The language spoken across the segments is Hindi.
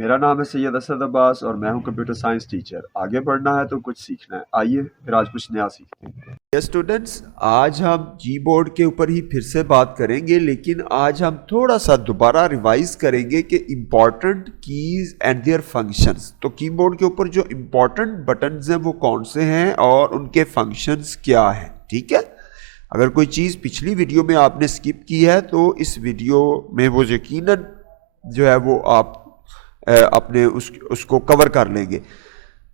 मेरा नाम है सैयद असद अब्बास और मैं हूं कंप्यूटर साइंस टीचर। आगे बढ़ना है तो कुछ सीखना है। आइए फिर आज कुछ नया सीखते हैं। यस स्टूडेंट्स, आज हम कीबोर्ड के ऊपर ही फिर से बात करेंगे, लेकिन आज हम थोड़ा सा दोबारा रिवाइज करेंगे कि important keys and their functions. तो कीबोर्ड के ऊपर जो इम्पॉर्टेंट बटन्स हैं वो कौन से हैं और उनके फंक्शंस क्या हैं। ठीक है, अगर कोई चीज़ पिछली वीडियो में आपने स्किप की है तो इस वीडियो में वो यकीनन जो है वो आप अपने उसको कवर कर लेंगे।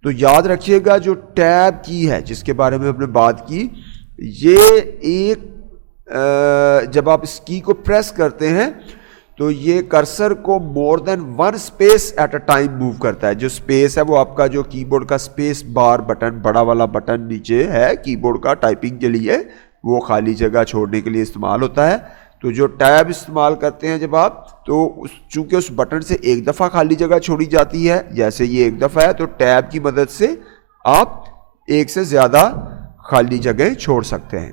तो याद रखिएगा, जो टैब की है जिसके बारे में हमने बात की, ये जब आप इस की को प्रेस करते हैं तो ये कर्सर को more than one space at a time move करता है। जो स्पेस है वो आपका जो कीबोर्ड का स्पेस बार बटन, बड़ा वाला बटन नीचे है कीबोर्ड का टाइपिंग के लिए, वो खाली जगह छोड़ने के लिए इस्तेमाल होता है। तो जो टैब इस्तेमाल करते हैं जब आप, तो चूंकि उस बटन से एक दफ़ा खाली जगह छोड़ी जाती है, जैसे ये एक दफ़ा है, तो टैब की मदद से आप एक से ज़्यादा खाली जगह छोड़ सकते हैं।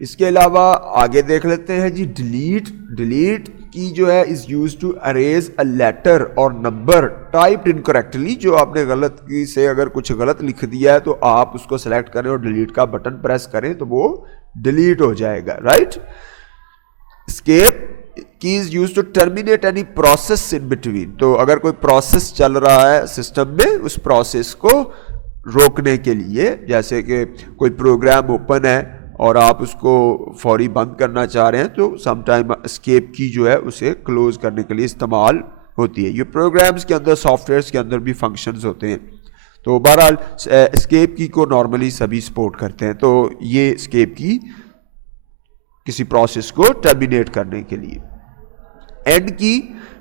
इसके अलावा आगे देख लेते हैं जी, डिलीट की जो है is use to erase a letter और नंबर टाइप्ड इनकरेक्टली। जो आपने गलती से अगर कुछ गलत लिख दिया है तो आप उसको सेलेक्ट करें और डिलीट का बटन प्रेस करें तो वो डिलीट हो जाएगा, right. Escape key is use to terminate any process in between. तो अगर कोई प्रोसेस चल रहा है सिस्टम में, उस प्रोसेस को रोकने के लिए, जैसे कि कोई प्रोग्राम ओपन है और आप उसको फौरी बंद करना चाह रहे हैं, तो समटाइम एस्केप की जो है उसे क्लोज करने के लिए इस्तेमाल होती है। ये प्रोग्राम्स के अंदर, सॉफ्टवेयर्स के अंदर भी फंक्शंस होते हैं। तो बहरहाल एस्केप की को नॉर्मली सभी सपोर्ट करते हैं। तो ये एस्केप की किसी प्रोसेस को टर्मिनेट करने के लिए। End key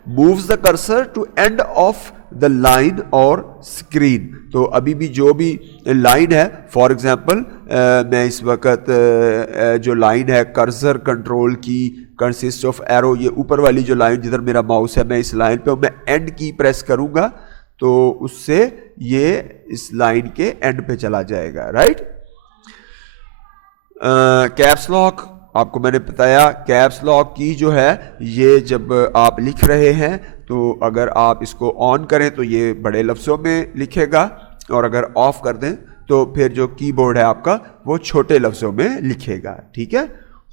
moves the cursor to end of the line और स्क्रीन। तो अभी भी जो भी लाइन है, फॉर एग्जांपल मैं इस वक्त जो लाइन है कर्सर कंट्रोल की कंसिस्ट ऑफ एरो, ये ऊपर वाली जो लाइन जिधर मेरा माउस है, मैं इस लाइन पे मैं एंड की प्रेस करूंगा तो उससे ये इस लाइन के एंड पे चला जाएगा, राइट। कैप्स लॉक, आपको मैंने बताया कैप्स लॉक की जो है ये जब आप लिख रहे हैं तो अगर आप इसको ऑन करें तो ये बड़े लफ्ज़ों में लिखेगा, और अगर ऑफ कर दें तो फिर जो कीबोर्ड है आपका वो छोटे लफ्ज़ों में लिखेगा। ठीक है,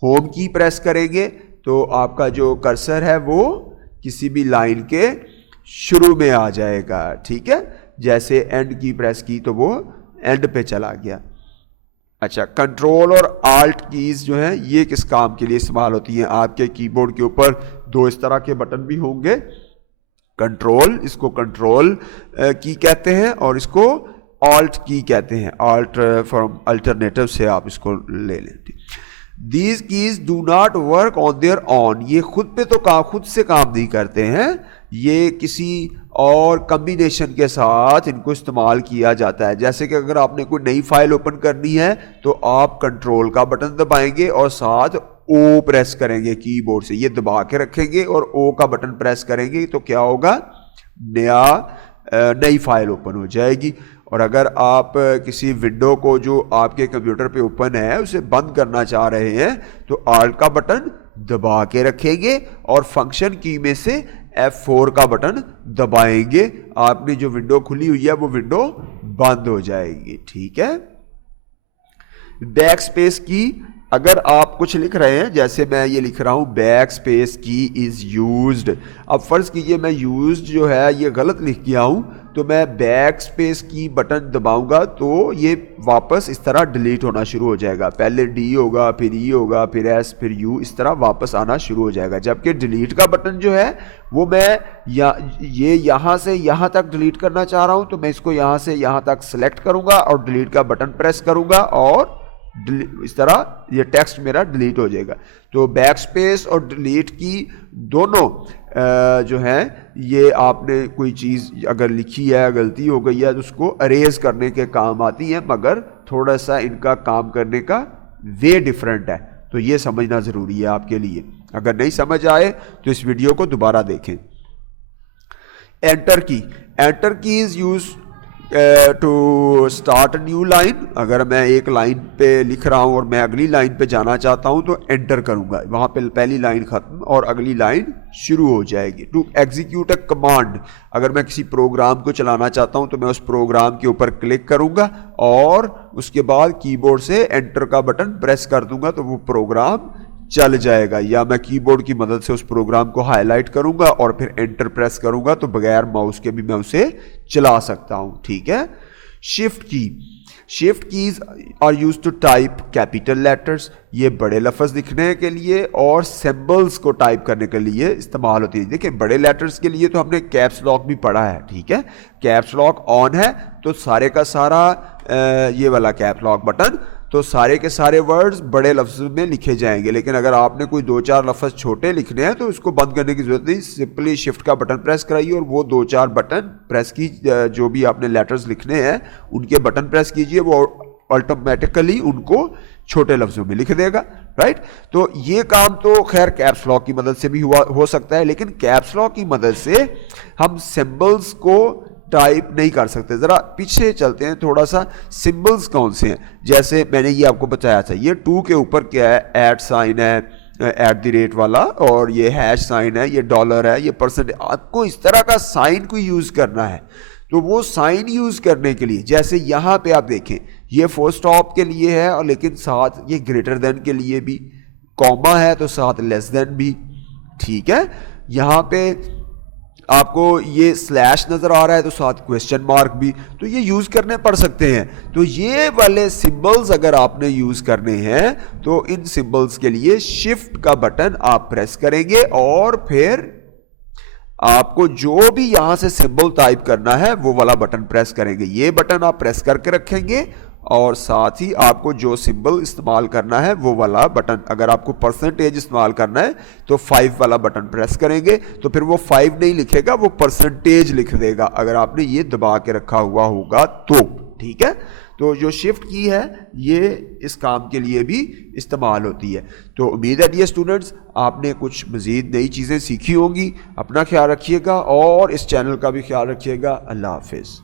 होम की प्रेस करेंगे तो आपका जो कर्सर है वो किसी भी लाइन के शुरू में आ जाएगा। ठीक है, जैसे एंड की प्रेस की तो वो एंड पे चला गया। अच्छा, कंट्रोल और आल्ट कीज जो है ये किस काम के लिए इस्तेमाल होती हैं। आपके कीबोर्ड के ऊपर दो इस तरह के बटन भी होंगे। कंट्रोल, इसको कंट्रोल की कहते हैं और इसको आल्ट की कहते हैं। आल्ट फ्रॉम अल्टरनेटिव से आप इसको ले लें। These keys do not work on their on. ये खुद पे तो खुद से काम नहीं करते हैं, ये किसी और कम्बिनेशन के साथ इनको इस्तेमाल किया जाता है। जैसे कि अगर आपने कोई नई फाइल ओपन करनी है तो आप कंट्रोल का बटन दबाएंगे और साथ ओ प्रेस करेंगे कीबोर्ड से, ये दबा के रखेंगे और ओ का बटन प्रेस करेंगे तो क्या होगा, नई फाइल ओपन हो जाएगी। और अगर आप किसी विंडो को जो आपके कंप्यूटर पे ओपन है उसे बंद करना चाह रहे हैं तो आल्ट का बटन दबा के रखेंगे और फंक्शन की में से F4 का बटन दबाएंगे, आपने जो विंडो खुली हुई है वो विंडो बंद हो जाएगी। ठीक है, बैक स्पेस की, अगर आप कुछ लिख रहे हैं, जैसे मैं ये लिख रहा हूं बैक स्पेस की इज यूज्ड। अब फर्ज कीजिए मैं यूज्ड जो है ये गलत लिख गया हूं, तो मैं बैक स्पेस की बटन दबाऊंगा तो ये वापस इस तरह डिलीट होना शुरू हो जाएगा। पहले डी होगा, फिर ई होगा, फिर एस, फिर यू, इस तरह वापस आना शुरू हो जाएगा। जबकि डिलीट का बटन जो है वो मैं ये यहां से यहां तक डिलीट करना चाह रहा हूं तो मैं इसको यहां से यहां तक सेलेक्ट करूंगा और डिलीट का बटन प्रेस करूंगा और इस तरह ये टेक्स्ट मेरा डिलीट हो जाएगा। तो बैक स्पेस और डिलीट की दोनों जो है ये आपने कोई चीज़ अगर लिखी है, गलती हो गई है तो उसको अरेज करने के काम आती है, मगर थोड़ा सा इनका काम करने का वे डिफरेंट है। तो ये समझना ज़रूरी है आपके लिए। अगर नहीं समझ आए तो इस वीडियो को दोबारा देखें। Enter key is use to start new line, अगर मैं एक लाइन पे लिख रहा हूँ और मैं अगली लाइन पे जाना चाहता हूँ तो एंटर करूँगा, वहाँ पे पहली लाइन ख़त्म और अगली लाइन शुरू हो जाएगी। टू एग्जीक्यूट अ कमांड, अगर मैं किसी प्रोग्राम को चलाना चाहता हूँ तो मैं उस प्रोग्राम के ऊपर क्लिक करूँगा और उसके बाद कीबोर्ड से एंटर का बटन प्रेस कर दूंगा तो वो प्रोग्राम चल जाएगा, या मैं कीबोर्ड की मदद से उस प्रोग्राम को हाईलाइट करूंगा और फिर एंटर प्रेस करूंगा तो बगैर माउस के भी मैं उसे चला सकता हूं। ठीक है। Shift keys are used to type capital letters, ये बड़े लफ्ज़ लिखने के लिए और सिंबल्स को टाइप करने के लिए इस्तेमाल होती है। देखिए बड़े लेटर्स के लिए तो हमने कैप्स लॉक भी पढ़ा है। ठीक है, कैप्स लॉक ऑन है तो सारे का सारा ये वाला कैप्स लॉक बटन, तो सारे के सारे वर्ड्स बड़े लफ्ज़ में लिखे जाएंगे। लेकिन अगर आपने कोई 2-4 लफ्ज़ छोटे लिखने हैं तो इसको बंद करने की जरूरत नहीं, सिंपली शिफ्ट का बटन प्रेस कराइए और वो 2-4 बटन प्रेस की जो भी आपने लेटर्स लिखने हैं उनके बटन प्रेस कीजिए, वो ऑटोमेटिकली उनको छोटे लफ्ज़ों में लिख देगा। राइट, तो ये काम तो खैर कैप्स लॉक की मदद से भी हो सकता है, लेकिन कैप्स लॉक की मदद से हम सिंबल्स को टाइप नहीं कर सकते। ज़रा पीछे चलते हैं थोड़ा सा, सिंबल्स कौन से हैं, जैसे मैंने ये आपको बताया था, ये 2 के ऊपर क्या है, ऐट साइन है, @ वाला, और ये हैश साइन है, ये डॉलर है, ये %। आपको इस तरह का साइन को यूज़ करना है तो वो साइन यूज़ करने के लिए जैसे यहाँ पे आप देखें ये फुल स्टॉप के लिए है और लेकिन साथ ये ग्रेटर देन के लिए भी, कॉमा है तो साथ लेस देन भी। ठीक है, यहाँ पे आपको ये स्लैश नज़र आ रहा है तो साथ क्वेश्चन मार्क भी, तो ये यूज़ करने पड़ सकते हैं। तो ये वाले सिंबल्स अगर आपने यूज़ करने हैं तो इन सिंबल्स के लिए शिफ्ट का बटन आप प्रेस करेंगे और फिर आपको जो भी यहां से सिंबल टाइप करना है वो वाला बटन प्रेस करेंगे। ये बटन आप प्रेस करके रखेंगे और साथ ही आपको जो सिंबल इस्तेमाल करना है वो वाला बटन, अगर आपको % इस्तेमाल करना है तो 5 वाला बटन प्रेस करेंगे तो फिर वो 5 नहीं लिखेगा, वो % लिख देगा अगर आपने ये दबा के रखा हुआ होगा तो। ठीक है, तो जो शिफ्ट की है ये इस काम के लिए भी इस्तेमाल होती है। तो उम्मीद है डियर स्टूडेंट्स आपने कुछ मज़ीद नई चीज़ें सीखी होंगी। अपना ख्याल रखिएगा और इस चैनल का भी ख्याल रखिएगा। अल्लाह हाफिज़।